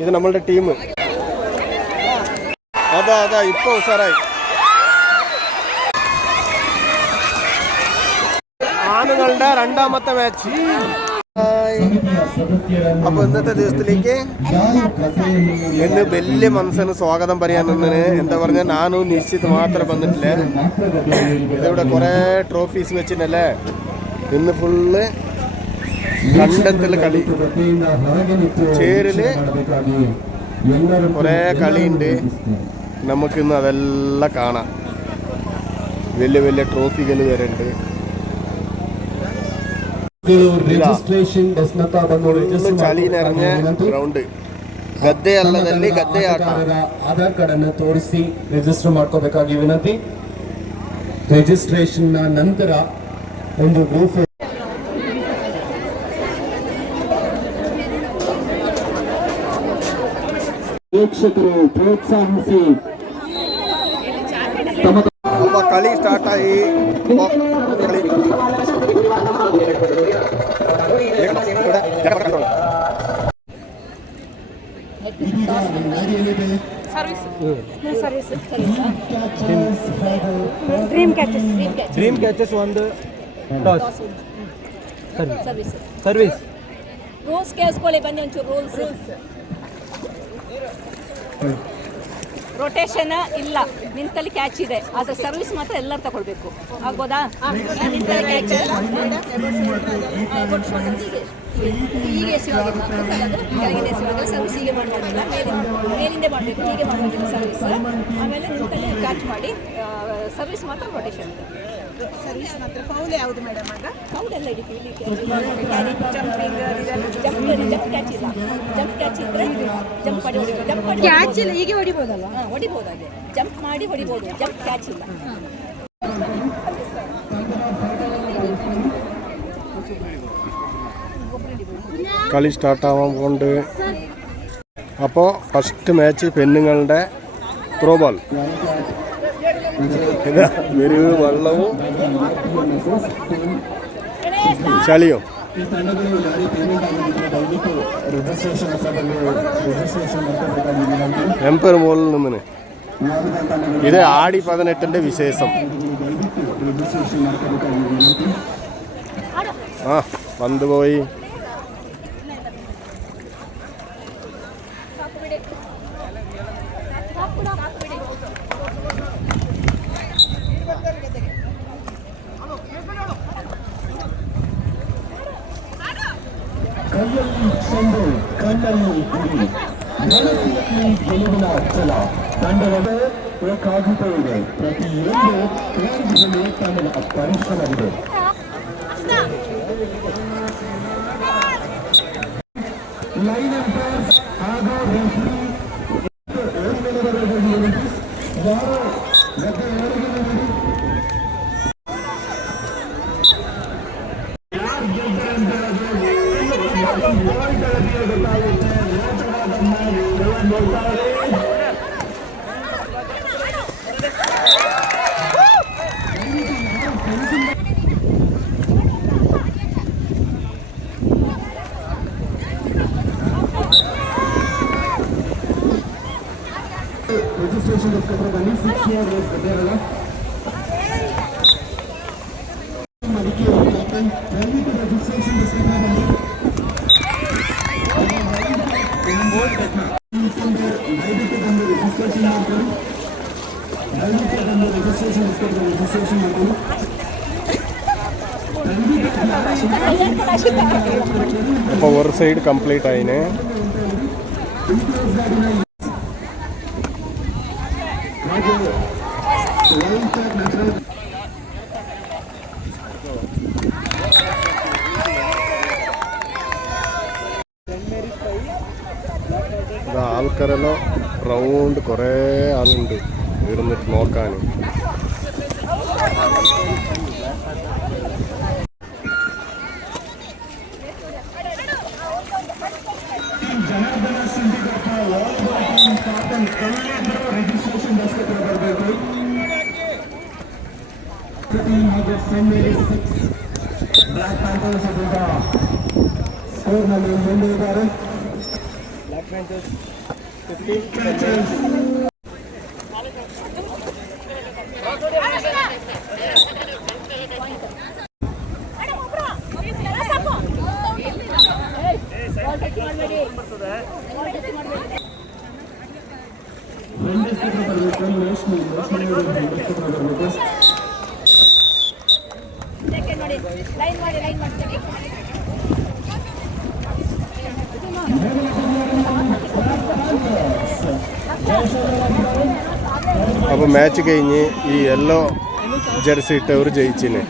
ഇത് നമ്മളുടെ ടീം. അതാ ഇപ്പൊ ഉഷാറായി. ആണുങ്ങളുടെ രണ്ടാമത്തെ മാച്ച്. അപ്പൊ ഇന്നത്തെ ദിവസത്തിലേക്ക് ഇന്ന് വലിയ മനസ്സിന് സ്വാഗതം പറയാനെന്ന് എന്താ പറഞ്ഞാൽ നാനും നിശ്ചിത് മാത്രം വന്നിട്ടില്ല. ഇതിവിടെ കുറെ ട്രോഫീസ് വെച്ചിട്ടല്ലേ. ഇന്ന് ഫുള്ള് കണ്ടത്തില് കളി, ചേരില് കുറെ കളിയുണ്ട്. നമുക്കിന്ന് അതെല്ലാം കാണാം. വലിയ വലിയ ട്രോഫികൾ വരുന്നുണ്ട്. ಚಳಿ ನೆರഞ്ഞ ಗ್ರೌಂಡ್. ಗದ್ದೆ ಅಲ್ಲದಲ್ಲಿ ಗದ್ದೆ ಆಟ. ಆಧಾರ್ ಕಾರ್ಡ್ ಅನ್ನು ತೋರಿಸಿ ರಿಜಿಸ್ಟರ್ ಮಾಡ್ಕೋಬೇಕಾಗಿ ವಿನಂತಿ. ರಿಜಿಸ್ಟ್ರೇಷನ್ ನಂತರ ಒಂದು ಗ್ರೂಪ್ ವೀಕ್ಷಕರು ಪ್ರೋತ್ಸಾಹಿಸಿ. കളി സ്റ്റാർട്ടായി. ಡ್ರೀಮ್ ಕ್ಯಾಚಸ್ ಒಂದು ಟಾಸ್ ಸರ್ವಿಸ್. ರೂಲ್ಸ್ ಕೇಳಿಸ್ಕೊಳ್ಳಿ ಬನ್ನಿ ಒಂಚೂರು. ರೂಲ್ಸ್ ರೊಟೇಷನ್ ಇಲ್ಲ, ನಿಂತಲ್ಲಿ ಕ್ಯಾಚ್ ಇದೆ, ಆದರೆ ಸರ್ವಿಸ್ ಮಾತ್ರ ಎಲ್ಲರೂ ತಗೊಳ್ಬೇಕು. ಆಗ್ಬೋದಾ? ನಿಂತಲ್ಲಿ ಕ್ಯಾಚ್ ಹೀಗೆ ಎಸೆಯೋದಿಲ್ಲ, ಕೆಳಗಿನ ಎಸೆಯೋದಿಲ್ಲ. ಸರ್ವಿಸ್ ಹೀಗೆ ಮಾಡಬೇಕಿಲ್ಲ, ಮೇಲಿಂದ ಮಾಡಬೇಕು. ಹೀಗೆ ಮಾಡಬೇಕಿಲ್ಲ ಸರ್ವಿಸ್. ಆಮೇಲೆ ನಿಂತಲ್ಲಿ ಕ್ಯಾಚ್ ಮಾಡಿ ಸರ್ವಿಸ್ ಮಾತ್ರ ರೊಟೇಷನ್ ಇದೆ. ಸರ್ವಿಸ್ ಮಾತ್ರ. ಫೌಲ್ ಯಾವುದು ಮೇಡಮ್? ಆಗ ಫೌಲ್ ಎಲ್ಲ ಹಿಡಿತೀವಿ. ಜಂಪ್ ಕ್ಯಾಚ್ ಇಲ್ಲ. ಜಂಪ್ ಕ್ಯಾಚ್ ಇದ್ರೆ ಜಂಪ್ ಮಾಡಿ ಹೊಡಿಬೋದು. ಜಂಪ್ ಮಾಡಿ ಕ್ಯಾಚ್ ಇಲ್ಲ, ಹೀಗೆ ಹೊಡಿಬೋದಲ್ಲ? ಹೊಡಿಬೋದು. ಹಾಗೆ ಜಂಪ್ ಮಾಡಿ ಹೊಡಿಬೋದು. ಜಂಪ್ ಕ್ಯಾಚ್ ಇಲ್ಲ. കളി സ്റ്റാർട്ടാവാൻ. അപ്പോൾ ഫസ്റ്റ് മാച്ച് പെണ്ണുങ്ങളുടെ ത്രോ ബോൾ. ഇതാ ഒരു വെള്ളവും ചളിയും. എംപയർ മുകളിൽ നിന്ന് ഇത് ആടി 18 വിശേഷം. ആ പന്ത് പോയി. ಕೈಯಲ್ಲಿ ಚೆಂಡು, ಕಣ್ಣಲ್ಲಿ ಗುರಿ, ಮನಸ್ಸಿನಲ್ಲಿ ಗೆಲುವಿನ ಛಲ. ತಂಡಗಳು ಏಕಾಗ್ರತೆ ಇದೆ. ಪ್ರತಿಯೊಂದು ಕ್ರೀಡೆಗಳು ತಮ್ಮ ಪರಿಶ್ರಮವಿದೆ. ಲೈನ್ ಅಂಪೈರ್ಸ್ ಹಾಗೂ ರೆಫ್ರಿ ಯಾರು ಗದ್ದೆ ರಿಜಿಸ್ಟ್ರೇಷನ್ ಬನ್ನಿ. 6 year ರೇಸ್ ಗದ್ದೆರಲ್ಲ ಅದಕ್ಕೆ ದಯವಿಟ್ಟು ರಿಜಿಸ್ಟ್ರೇಷನ್ ಬನ್ನಿ. ದಯವಿಟ್ಟು ಬಂದು ರಿಜಿಸ್ಟ್ರೇಷನ್ ಮಾಡ್ಕೊಳ್ಳಿ. ದಯವಿಟ್ಟು ಬಂದು ರಿಜಿಸ್ಟ್ರೇಷನ್ ರಿಜಿಸ್ಟ್ರೇಷನ್ ಮಾಡ್ಕೊಳ್ಳಿ. അപ്പോൾ ഒരു സൈഡ് കംപ്ലീറ്റ് ആയിന്. ആൾക്കാരെല്ലാം റൗണ്ട് കുറേ ആളുണ്ട് ഇരുന്നിട്ട് നോക്കാൻ. Black Panthers ಸ್ಕೋರ್ನಲ್ಲಿ ಮುಂದೆ ಇದ್ದಾರೆ. അപ്പോൾ മാച്ച് കഴിഞ്ഞ് ഈ യെല്ലോ ജെർസി ഇട്ടവർ ജയിച്ചിന്.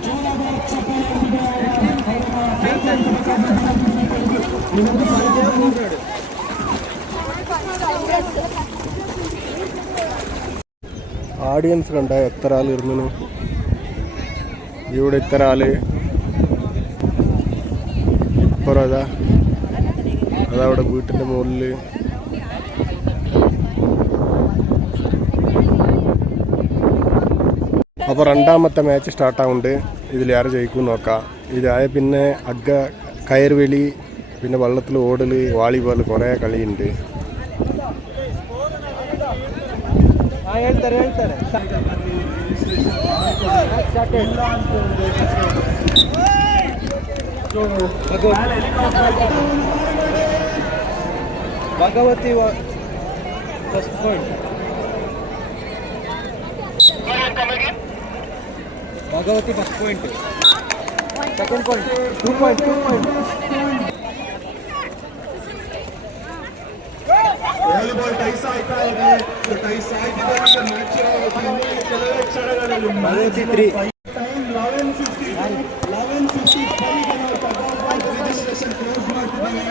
ആഡിയൻസ് കണ്ട എത്ര ആൾ ഇരുന്നു. ഇവിടെ ഇത്ര ആള് ഇപ്പുറം അതവിടെ വീട്ടിൻ്റെ മുകളിൽ. അപ്പോൾ രണ്ടാമത്തെ മാച്ച് സ്റ്റാർട്ടാവുന്നുണ്ട്. ഇതിൽ ആര് ജയിക്കും നോക്കാം. ഇതായ പിന്നെ കയർവെളി, പിന്നെ വെള്ളത്തിൽ ഓടൽ, വാളിബോൾ, കുറേ കളിയുണ്ട്. Bhagavathi first point. Bhagavathi first point. Second point 2 point. Volleyball ties ಆಯ್ತಾ ಇದೆ. ಟೈಸ್ ಆಗಿದೆ. ಮ್ಯಾಚ್ ಕೆಲವೇ ಕ್ಷಣಗಳಲ್ಲಿ ಭಗವತಿ 3 11:55 ರಿಜಿಸ್ಟ್ರೇಷನ್ ಕ್ಲೋಸ್ ಮಾಡ್ತಿದ್ದೀವಿ.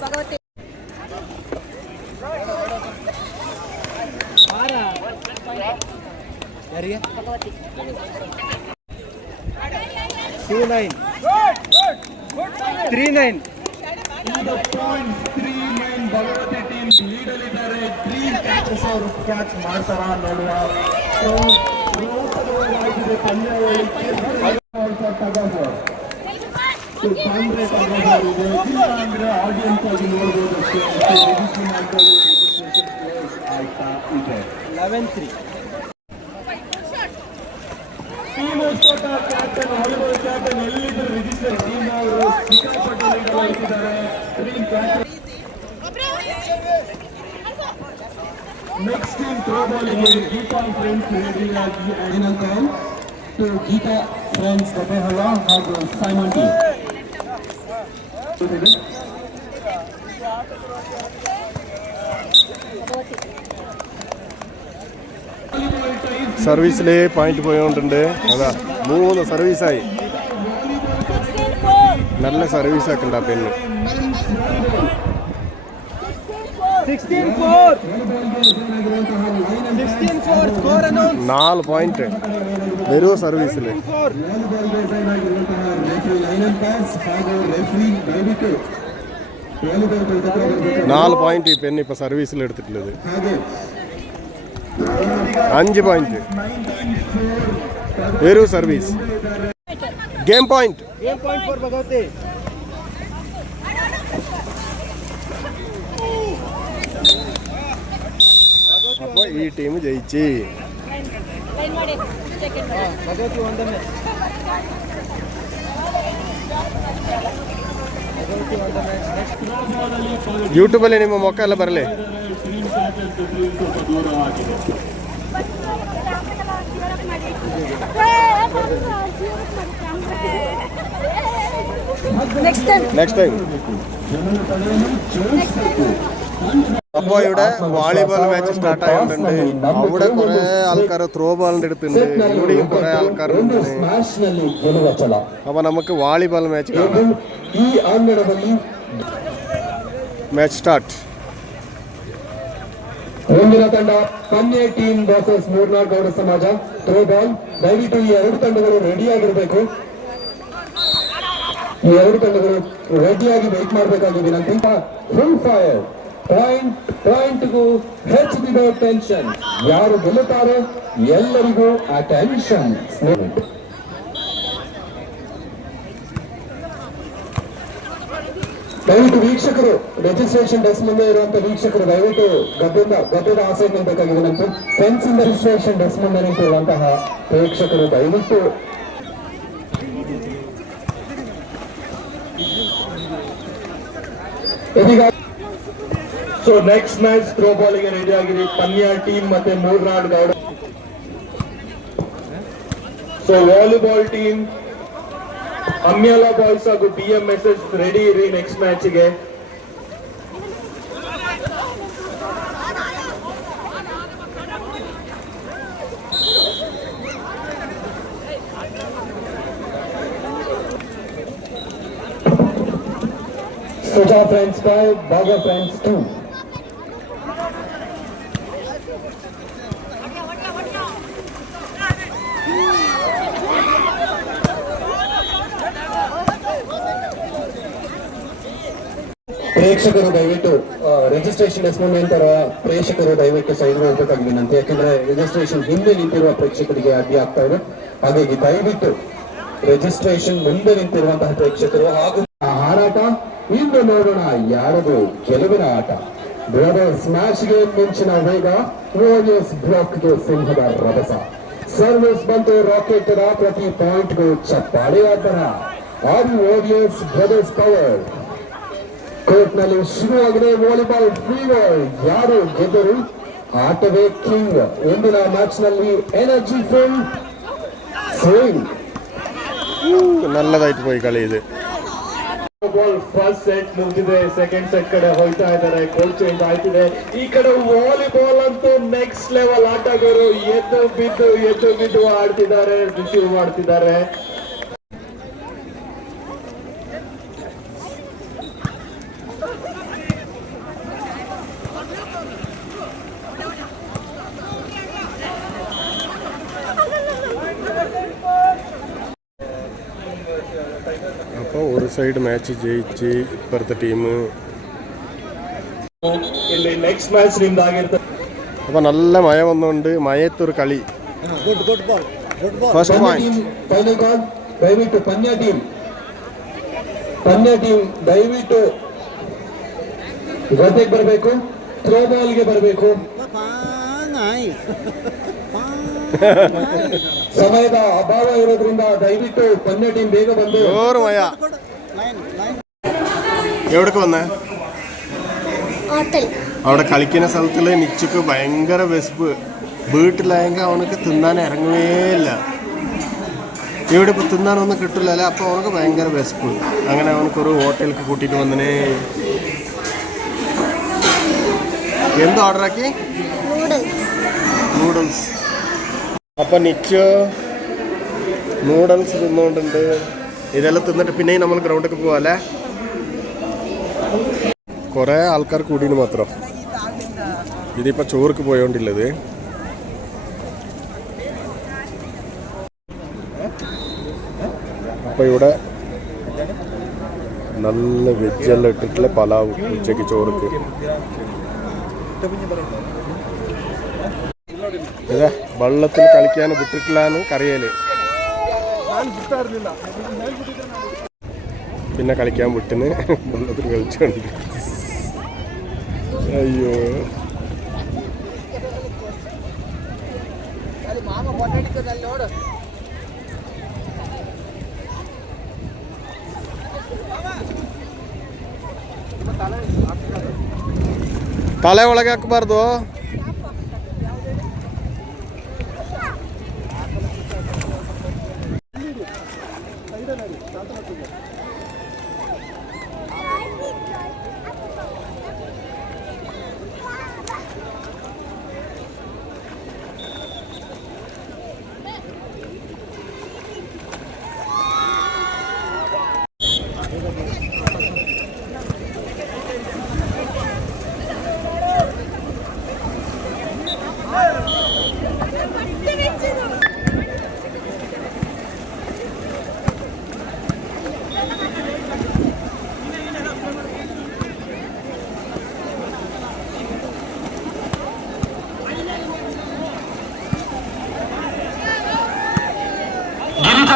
ಭಗವತಿ ಯಾರಿಗೆ? ಭಗವತಿ 2-9 3-9. ಭಗವತಿ ಟೀಮ್ ಲೀಡ್ ಅಲ್ಲಿದ್ದಾರೆ. 3 ಕ್ಯಾಚಸ್ ಅವರು ಕ್ಯಾಚ್ ಮಾಡ್ತಾರ ನೋಡುವ. ಆಡಿಯನ್ಸ್ ಆಗಿ ನೋಡ್ಬೋದು ಅಷ್ಟೇ. 11-3 ಕ್ಯಾಪ್ಟನ್ ವಾಲಿಬಾಲ್ ಕ್ಯಾಪ್ಟನ್ ಎಲ್ಲಿದ್ದರು ರಿಜಿಸ್ಟರ್ ಟೀಮ್ ಅವರು ಸಿಕ್ಕಾಪಟ್ಟೆ ಲೀಡ್ ವಹಿಸಿದ್ದಾರೆ. ನೆಕ್ಸ್ಟ್ ಟೀಮ್ ಥ್ರೋ ಬಾಲಿಗೆ ಗೀತಾ ಫ್ರೆಂಡ್ಸ್ ರೆಡಿ ಆಗಿ ಏನಂತ ಟು ಗೀತಾ ಫ್ರೆಂಡ್ಸ್ ಗಬ್ಬೆಹಳ್ಳ ಹಾಗೂ ಸೈಮನ್ ಟೀಮ್. സർവീസിൽ പോയിന്റ് പോയോണ്ടുണ്ട്. അതാ 3 സർവീസായി. നല്ല സർവീസൊക്കെ ഉണ്ട് ആ പെണ്ണ്. 4 പോയിന്റ് വരൂ സർവീസിൽ. 4 പോയിന്റ് ഈ പെണ്ണ് ഇപ്പൊ സർവീസിൽ എടുത്തിട്ടുള്ളത്. 5 പോയിന്റ് വരൂ service. Game point for Bhagavathi. അപ്പോൾ ഈ ടീം ജയിച്ച്. ಭಗವತಿ ಒಂದನೇ. ಯೂಟ್ಯೂಬಲ್ಲಿ ನಿಮ್ಮ ಮೊಕ್ಕ ಎಲ್ಲ ಬರಲಿ. Next time. അപ്പോൾ ഇവിടെ വാളിബോൾ മാച്ച് സ്റ്റാർട്ട് ആയതുകൊണ്ട് അവിടെ കുറേ ആൾക്കാർ ത്രോ ബോളിൻ്റെ അടുത്തുണ്ട്. ഇവിടെയും കുറേ ആൾക്കാരുണ്ട്. അപ്പോൾ നമുക്ക് വാളിബോൾ മാച്ച് കാണാം. Match start. ಮುಂದಿನ ತಂಡ ಕನ್ಯೆ team versus Murnad Gowda Samaja. Throw ball. ದಯವಿಟ್ಟು ಈ 2 ತಂಡಗಳು ರೆಡಿ ಆಗಿರಬೇಕು. ಈ ಎರಡು ತಂಡಗಳು ರೆಡಿಯಾಗಿ ವೇಟ್ ಮಾಡಬೇಕಾಗಿ ವಿನಂತಿ. ಫುಲ್ ಫೈರ್, ಪಾಯಿಂಟ್ಗೂ ಹೆಚ್ಚುತ್ತಿದೆ ಟೆನ್ಷನ್. ಯಾರು ಗೆಲ್ಲುತ್ತಾರೆ ಎಲ್ಲರಿಗೂ ಅಟೆನ್ಷನ್. ದಯವಿಟ್ಟು ವೀಕ್ಷಕರು, ರಿಜಿಸ್ಟ್ರೇಷನ್ ಡೆಸ್ಕ್ ಮುಂದೆ ಇರುವಂತಹ ವೀಕ್ಷಕರು ದಯವಿಟ್ಟು ಗದ್ದೆದ ಆಸೆ ನಿಲ್ಬೇಕಾಗಿದೆ. ನಂತರ ಫೆನ್ಸ್ ಇಂದ ರಿಜಿಸ್ಟ್ರೇಷನ್ ಡೆಸ್ಕ್ ಮುಂದೆ ನಿಂತಿರುವಂತಹ ಪ್ರೇಕ್ಷಕರು ದಯವಿಟ್ಟು ಇದೀಗ. ಸೊ ನೆಕ್ಸ್ಟ್ ಮ್ಯಾಚ್ ಥ್ರೋ ಬಾಲಿಗೆ ರೆಡಿ ಆಗಿದೆ ಪನ್ಯ ಟೀಮ್ ಮತ್ತೆ Murnad Gowda. So volleyball team ಅಮ್ಯಾಲ ಬಾಯ್ಸ್ ಹಾಗೂ BMSS ರೆಡಿ ಇರಿ ನೆಕ್ಸ್ಟ್ ಮ್ಯಾಚ್ಗೆ. Suja Friends 5, Baga Friends 2. ಪ್ರೇಕ್ಷಕರು ದಯವಿಟ್ಟು ರಿಜಿಸ್ಟ್ರೇಷನ್ ಡೆಸ್ಕ್ ಮುಂದೆ ನಿಂತಿರುವ ಪ್ರೇಕ್ಷಕರು ದಯವಿಟ್ಟು ಸೈಡ್ ಹೋಗ್ಬೇಕಾಗಿ ವಿನಂತಿ. ಯಾಕಂದ್ರೆ ರಿಜಿಸ್ಟ್ರೇಷನ್ ಹಿಂದೆ ನಿಂತಿರುವ ಪ್ರೇಕ್ಷಕರಿಗೆ ಅಡ್ಡಿ ಆಗ್ತಾ ಇದೆ. ಹಾಗಾಗಿ ದಯವಿಟ್ಟು ರಿಜಿಸ್ಟ್ರೇಷನ್ ಮುಂದೆ ನಿಂತಿರುವಂತಹ ಪ್ರೇಕ್ಷಕರು ಹಾಗೂ ಹಾರಾಟ ಇಂದು ನೋಡೋಣ ಯಾರದು ಗೆಲುವಿನ ಆಟ. ಬ್ರದರ್ಸ್ ಮ್ಯಾಚ್ಗೆ ಮಿಂಚಿನ ವೇಗ, ವಾರಿಯರ್ಸ್ ಬ್ಲಾಕ್ಗೆ ಸಿಂಹದ ರಭಸ. ಸರ್ವಿಸ್ ಬಂತು ರಾಕೆಟ್ ಪ್ರತಿ ಪಾಯಿಂಟ್ಗೂ ಚಪ್ಪಾಳೆ ಆತರ. R warriors brothers power. Court ನಲ್ಲಿ ಶುರುವಾಗಿದೆ ವಾಲಿಬಾಲ್ ಫೀವರ್. ಯಾರು ಗೆದ್ದರು ಆಟವೇ ಕಿಂಗ್. ಇಂದಿನ ಮ್ಯಾಚ್ ನಲ್ಲಿ ಎನರ್ಜಿ ಫುಲ್ ಸ್ವಿಂಗ್. ನಲ್ಲದಾಯ್ತು ಪೋಯಿ കളി ಇದು. ಫಸ್ಟ್ ಸೆಟ್ ಮುಗಿದಿದೆ, ಸೆಕೆಂಡ್ ಸೆಟ್ ಕಡೆ ಹೋಗ್ತಾ ಇದ್ದಾರೆ. ಗೋಲ್ ಚೇಂಜ್ ಆಯ್ತಿದೆ. ಈ ಕಡೆ ವಾಲಿಬಾಲ್ ಅಂತೂ ನೆಕ್ಸ್ಟ್ ಲೆವೆಲ್ ಆಟಗಾರರು ಎದ್ದು ಬಿದ್ದು ಆಡ್ತಿದ್ದಾರೆ, ರಿಸೀವ್ ಮಾಡ್ತಿದ್ದಾರೆ. അപ്പോൾ ഒരു സൈഡ് മാച്ച് ജയിച്ച് ഇപ്പുറത്തെ ടീം. ಇಲ್ಲಿ ನೆಕ್ಸ್ಟ್ ಮ್ಯಾಚ್ ನಿಮ್ದಾಗಿರ್ತದೆ. അപ്പോൾ നല്ല മഴ വന്നുകൊണ്ട് മഴയത്തൊരു കളി. First point final call. ದಯವಿಟ್ಟು ಪನ್ಯ ಟೀಮ್ ದಯವಿಟ್ಟು ಗದ್ದೆಗೆ ಬರಬೇಕು, ಥ್ರೋ ಬಾಲ್ಗೆ ಬರಬೇಕು. ಸಮಯದ ಅಭಾವ ಇರೋದ್ರಿಂದ ದಯವಿಟ್ಟು ಪನ್ಯ ಟೀಮ್ ಬೇಗ ಬಂದು. ജോറ് മഴ. എവിടേക്ക് വന്നേ? അവിടെ കളിക്കുന്ന സ്ഥലത്തിൽ നിച്ചുക്ക് ഭയങ്കര വിശപ്പ്. വീട്ടിലായെങ്കിൽ അവനക്ക് തിന്നാൻ ഇറങ്ങുവേ ഇല്ല. ഇവിടെ ഇപ്പോൾ തിന്നാനൊന്നും കിട്ടില്ല അല്ലേ. അപ്പോൾ അവനക്ക് ഭയങ്കര വിശപ്പ്. അങ്ങനെ അവനക്കൊരു ഹോട്ടലിലേക്ക് കൂട്ടിയിട്ട് വന്നേ. എന്തോ ഓർഡറാക്കി? നൂഡിൽസ്. അപ്പം നിച്ചു നൂഡിൽസ് തിന്നുകൊണ്ടുണ്ട്. ഇതെല്ലാം തിന്നിട്ട് പിന്നെയും നമ്മൾ ഗ്രൗണ്ടിലേക്ക് പോവാല്ലേ. കുറേ ആൾക്കാർ കൂടിയെന്ന് മാത്രം. ഇതിപ്പോൾ ചോർക്ക് പോയോണ്ടില്ലത്. അപ്പോൾ ഇവിടെ നല്ല വെജെല്ലാം ഇട്ടിട്ടുള്ള പലാവ് ഉച്ചയ്ക്ക് ചോർക്ക്. ഇതാ വെള്ളത്തിൽ കളിക്കാൻ വിട്ടിട്ടില്ലാന്ന് കറിയല്. പിന്നെ കളിക്കാൻ വിട്ടിന് വെള്ളത്തിൽ കളിച്ചുകൊണ്ട്. അയ്യോ ತಲೆ ಒಳಗೆ ಹಾಕಬಾರ್ದು.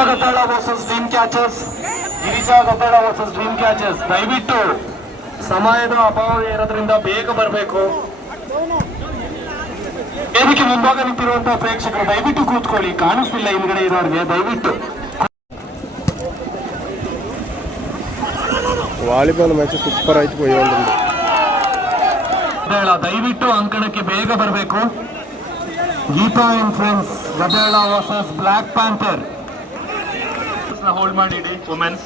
Gaddala versus dream catchers. Girija Gaddala versus dream catchers. ದಯವಿಟ್ಟು ಸಮಯದ ಅಭಾವ ಇರೋದ್ರಿಂದ ಬೇಗ ಬರಬೇಕು. ವೇದಿಕೆ ಮುಂಭಾಗ ನಿಂತಿರುವಂತಹ ಪ್ರೇಕ್ಷಕರು ದಯವಿಟ್ಟು ಕೂತ್ಕೊಳ್ಳಿ, ಕಾಣಿಸ್ತಿಲ್ಲ ಹಿಂದ್ಗಡೆ ಇರೋರಿಗೆ. ದಯವಿಟ್ಟು ವಾಲಿಬಾಲ್ ಮ್ಯಾಚ್ ಸೂಪರ್ ಆಯ್ತು പോയോണ്ട്. ದಯವಿಟ್ಟು ಅಂಕಣಕ್ಕೆ ಬೇಗ ಬರಬೇಕು. Geetha and friends Gaddala versus black panther. Hold ಮಾಡಿಡಿ ವುಮೆನ್ಸ್.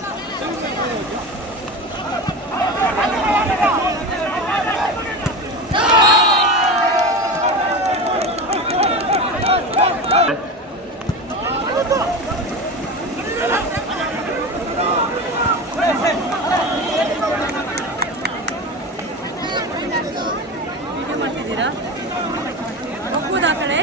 ಮಾಡ್ತಿದ್ದೀರಾ ಹೋಗ್ಬೋದಾ ಆ ಕಡೆ?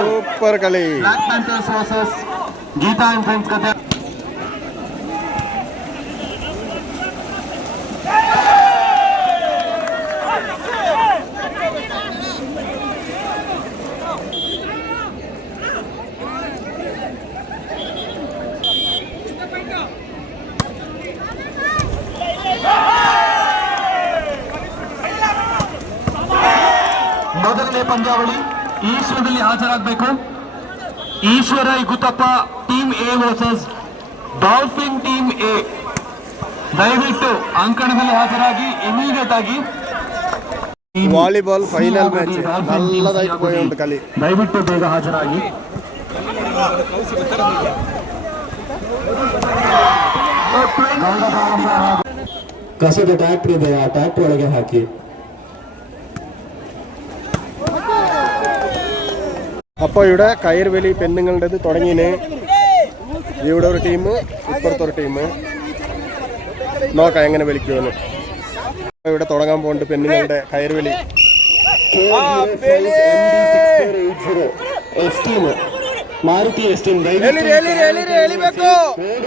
ಸೂಪರ್ കളി. Black panthers versus Geetha and friends Gaddala. ಮೊದಲನೇ ಪಂದ್ಯಾವಳಿ ಈಶ್ವರದಲ್ಲಿ ಹಾಜರಾಗಬೇಕು. Eshwara Guttappa team A versus dolphin team A. ದಯವಿಟ್ಟು ಅಂಕಣದಲ್ಲಿ ಹಾಜರಾಗಿ ಇಮಿಡಿಯೇಟ್ ಆಗಿ. ವಾಲಿಬಾಲ್ ಫೈನಲ್ ಮ್ಯಾಚ್ ನಲ್ಲದಾಯ್ತು പോയോണ്ട് കളി. ದಯವಿಟ್ಟು ಬೇಗ ಹಾಜರಾಗಿ. ಕಸದ ಟ್ಯಾಕ್ಟ್ರಿ ಇದೆ, ಆ ಟ್ಯಾಕ್ಟ್ರಿ ಒಳಗೆ ಹಾಕಿ. അപ്പോൾ ഇവിടെ കയർവലി പെണ്ണുങ്ങളുടേത് തുടങ്ങിന്. ഇവിടെ ഒരു ടീം, ഇപ്പുറത്തൊരു ടീം. നോക്കാം എങ്ങനെ വലിക്കുമെന്ന്. ഇവിടെ തുടങ്ങാൻ പോകുന്നുണ്ട് പെണ്ണുങ്ങളുടെ കയർവലി. ಮಾರುತಿ ಎಸ್ಟೀಮ್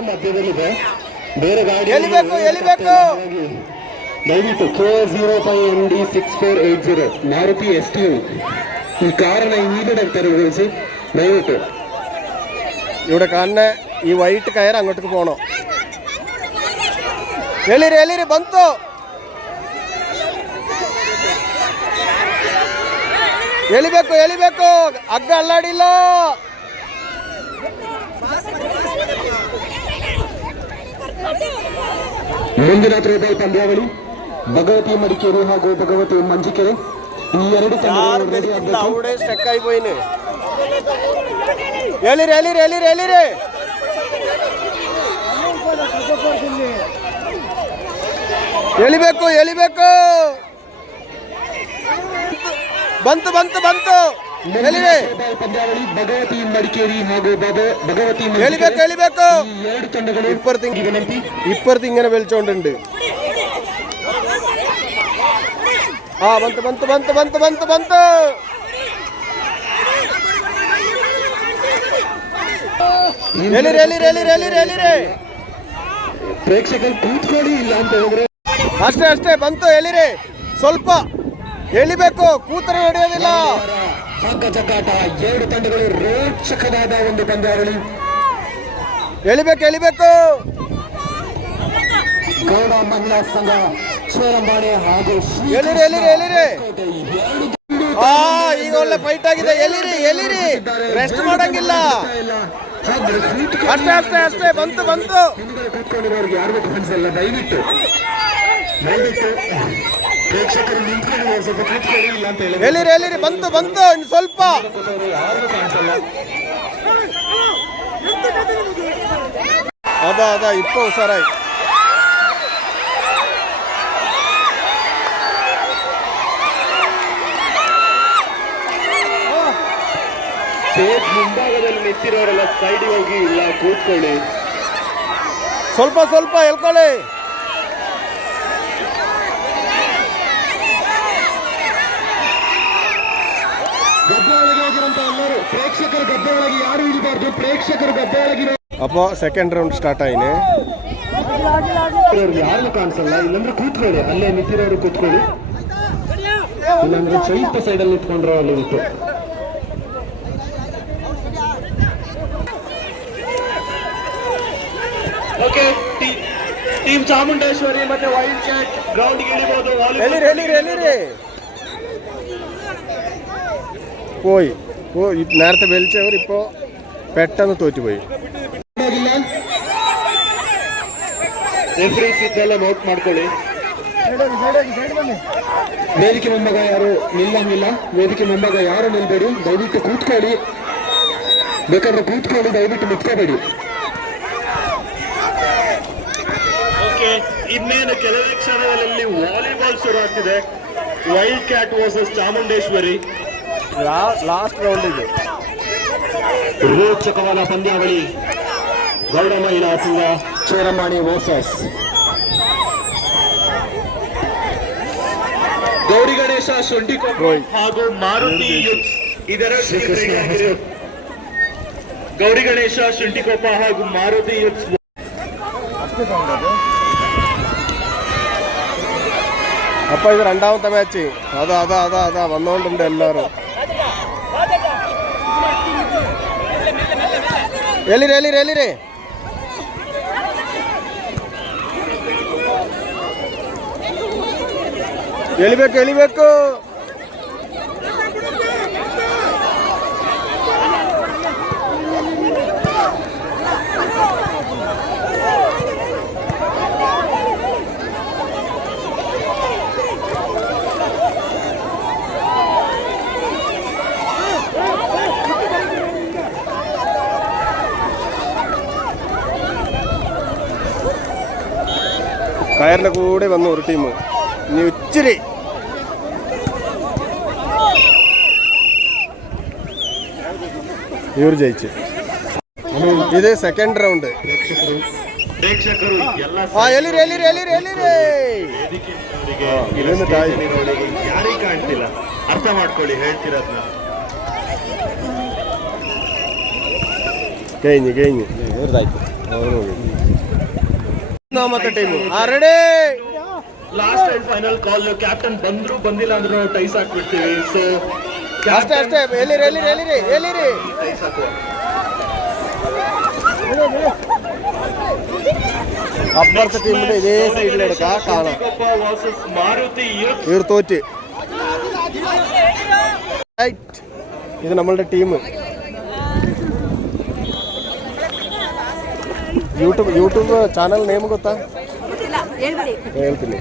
ಮಧ್ಯದಲ್ಲಿದೆ. ಬೇರೆ ಗಾಡಿ ದಯವಿಟ್ಟು K05MD6480 ಮಾರುತಿ ಎಸ್ಟೀಮ್. ഈ കാറിനെ ഇമീഡിയറ്റ് തെരഞ്ഞെടുത്ത് ദയവിട്ട് ഇവിടെ കാണുന്ന ഈ വൈറ്റ് കയർ അങ്ങോട്ടേക്ക് പോകണോ? ಎಳಿರಿ ಎಳಿರಿ ಬಂತು. ಎಳಿಬೇಕು ಎಳಿಬೇಕು, ಹಗ್ಗ ಅಲ್ಲಾಡಿಲ್ಲ. ಮುಂದಿನ ತ್ರೋಬಾಲ್ ಪಂದ್ಯಾವಳಿ ಭಗವತಿ ಮಡಿಕೇರಿ ಹಾಗೂ ಭಗವತಿ ಮಂಜಿಕೆರೆ. ಈ ಎರಡು അവിടെ സ്റ്റക്ക് ആയി പോയിന്. ಎಳಿರಿ ಎಳಿರಿ ಎಳಿರಿ ಎಳಿರಿ. ಎಳಿಬೇಕು ಎಳಿಬೇಕು. ಬಂತು ಬಂತು ಬಂತು. ಎಳಿರಿ ಪಂದ್ಯಾವಳಿ ಭಗವತಿ ಮಡಿಕೇರಿ ಹಾಗೂ ಭಗವತಿ ಎಳಿಬೇಕು ಎಳಿಬೇಕು. ಎರಡು ತಂಡಗಳು ഇപ്പുറത്ത് ഇങ്ങനെ വലിച്ചോണ്ടുണ്ട്. ആ ಬಂತು ಬಂತು ಬಂತು ಬಂತು ಬಂತು ಬಂತು. ಎಳಿರಿ ಎಳಿರಿ ಎಳಿರಿ ಎಳಿರಿ ಎಳಿರಿ. ಪ್ರೇಕ್ಷಕರು ಕೂತ್ಕೊಳ್ಳಿ, ಇಲ್ಲ ಅಂತ ಹೇಳಿದ್ರೆ ಅಷ್ಟೇ ಅಷ್ಟೇ ಬಂತು. ಎಳಿರಿ, ಸ್ವಲ್ಪ ಎಳಿಬೇಕು, ಕೂತರೆ ನಡೆಯೋದಿಲ್ಲ. ಹಗ್ಗ ಜಗ್ಗಾಟ. ಎರಡು ತಂಡಗಳು ರೋಚಕವಾದ ಒಂದು ಪಂದ್ಯಾವಳಿ. ಎಳಿಬೇಕು ಎಳಿಬೇಕು. ಗೌಡ ಮಹಿಳಾ ಸಂಘ ಚೇರಂಬಾಣೆ ಹಾಗೂ ಎಳಿರಿ ಎಳಿರಿ ಎಳಿರಿ. ಈಗ ಒಳ್ಳೆ ಫೈಟ್ ಆಗಿದೆ. ಎಳಿರಿ ಎಳಿರಿ, ರೆಸ್ಟ್ ಮಾಡಂಗಿಲ್ಲ. ಅಷ್ಟೇ ಅಷ್ಟೇ ಅಷ್ಟೇ ಬಂತು ಬಂತು. ಕೂತ್ಕೊಂಡಿರೋರಿಗೆ ಯಾರಿಗೂ ಕಾಣಿಸಲ್ಲ. ದಯವಿಟ್ಟು ಪ್ರೇಕ್ಷಕರು ನಿಂತ್ಕೊಂಡು ಸ್ವಲ್ಪ ಕೂತ್ಕೊಳ್ಳಿ, ಇಲ್ಲ ಅಂತ ಹೇಳಿ. ಎಳಿರಿ ಎಳಿರಿ ಬಂತು ಬಂತು. ಇನ್ನು ಸ್ವಲ್ಪ. ಯಾರಿಗೂ ಕಾಣಿಸಲ್ಲ. ಅದ ಇಪ್ಪ ಹುಷಾರಾയി. ಸ್ಟೇಜ್ ಮುಂಭಾಗದಲ್ಲಿ ನಿಂತಿರೋರೆಲ್ಲ ಸೈಡಿಗೆ ಹೋಗಿ, ಇಲ್ಲ ಕೂತ್ಕೊಳ್ಳಿ. ಸ್ವಲ್ಪ ಸ್ವಲ್ಪ ಎಳ್ಕೊಳ್ಳಿ. ಗದ್ದೆಯೊಳಗೆ ಹೋಗಿರುವಂತ ಎಲ್ಲರೂ ಪ್ರೇಕ್ಷಕರು ಗದ್ದೆ ಒಳಗೆ ಯಾರು ಇರಬಾರ್ದು, ಪ್ರೇಕ್ಷಕರು ಗದ್ದೆ ಒಳಗಿರೋ അപ്പോൾ ಸೆಕೆಂಡ್ ರೌಂಡ್ ಸ್ಟಾರ್ಟ್ ಆಯಿನೆ. ಯಾರು ಕಾಣಿಸಲ್ಲ. ಇಲ್ಲಾಂದ್ರೆ ಕೂತ್ಕೊಳ್ಳಿ, ಅಲ್ಲೇ ನಿಂತಿರೋರು ಕೂತ್ಕೊಳ್ಳಿ, ಇಲ್ಲಾಂದ್ರೆ ಸ್ವಲ್ಪ ಸೈಡಲ್ಲಿ ನಿಂತ್ಕೊಂಡ್ರೆ ಅಲ್ಲಿ ನಿಂತು. ಓಕೆ, ಟೀಮ್ ಚಾಮುಂಡೇಶ್ವರಿ ಮತ್ತೆ ವೈಲ್ಡ್ ಕ್ಯಾಟ್ ಗ್ರೌಂಡ್ಗೆ ಇಳಿಬಹುದು. എലിരെ പോയി നേരത്തെ വലിച്ചവർ ഇപ്പോൾ പെട്ടെന്ന് തോറ്റുപോയി. ರೆಫ್ರೀಸ್ ಇದೆಲ್ಲ ನೋಟ್ ಮಾಡ್ಕೊಳ್ಳಿ. ವೇದಿಕೆ ಮುಂಭಾಗ ಯಾರು ನಿಲ್ಲಂಗಿಲ್ಲ, ವೇದಿಕೆ ಮುಂಭಾಗ ಯಾರು ನಿಲ್ಬೇಡಿ, ದಯವಿಟ್ಟು ಕೂತ್ಕೊಳ್ಳಿ, ಬೇಕಾದ್ರೆ ಕೂತ್ಕೊಳ್ಳಿ, ದಯವಿಟ್ಟು ನಿಂತ್ಕೋಬೇಡಿ. ಓಕೆ, ಇನ್ನೇನು ಕೆಲವೇ ಕ್ಷಣಗಳಲ್ಲಿ ವಾಲಿಬಾಲ್ ಶುರು ಆಗ್ತಿದೆ. Wild cat versus Chamundeshwari. Last round ಇದೆ. ರೋಚಕವಾದ ಪಂದ್ಯಾವಳಿ. ಗೌಡ ಮಹಿಳಾ ಸಂಘ ಚೇರಮಾಣಿ ವರ್ಸಸ್ ಗೌರಿ ಗಣೇಶ ಶುಂಠಿಕೊಪ್ಪ ಹಾಗೂ ಮಾರುತಿ ಯುಕ್ಸ್. ಇದರ ಗೌರಿ ಗಣೇಶ ಶುಂಠಿಕೊಪ್ಪ ಹಾಗೂ ಮಾರುತಿ ಯುಕ್ಸ್. അപ്പോൾ ഇത് രണ്ടാമത്തെ മാച്ച്. അതാ വന്നുകൊണ്ടുണ്ട് എല്ലാവരും. ಎಲ್ಲಿರಿ ಎಳಿಬೇಕು. കയറിൻ്റെ കൂടെ വന്നു ഒരു ടീം. ഇനി ഇച്ചിരി ഇവർ ജയിച്ച്. ഇത് സെക്കಂಡ್ ರೌಂಡ್. ಪ್ರೇಕ್ಷಕರು ಎಲ್ಲ ಎಲ್ಲಿರಿ ಯಾರಿಗೆ ಕಾಣ್ತಿಲ್ಲ, ಅರ್ಥ ಮಾಡ್ಕೊಳ್ಳಿ ಹೇಳ್ತಿರೋದ್ನ. കഴിഞ്ഞു ഇവರ್ದಾಯ್ತು. ಮತ್ತೆ team ready. Last and final call. Captain ಬಂದ್ರು ಬಂದಿಲ್ಲ ಅಂದ್ರೆ ನಾವು ಟೈಸ್ ಹಾಕ್ಬಿಡ್ತೀವಿ. ಸೊ ಅಷ್ಟೇ ಎಲ್ಲಿರಿ ಟೈಸ್ ಹಾಕುವ. അപ്പുറത്തെ ടീമിന്റെ ഇതേ സൈഡിലെടുക്കാം കാണാം. മാരുതി ഇവർ തോറ്റ്. ഇത് നമ്മളുടെ ടീം. ಯೂಟ್ಯೂಬ್ ಚಾನಲ್ ನೇಮ್ ಗೊತ್ತಾ? ಹೇಳ್ತೀನಿ.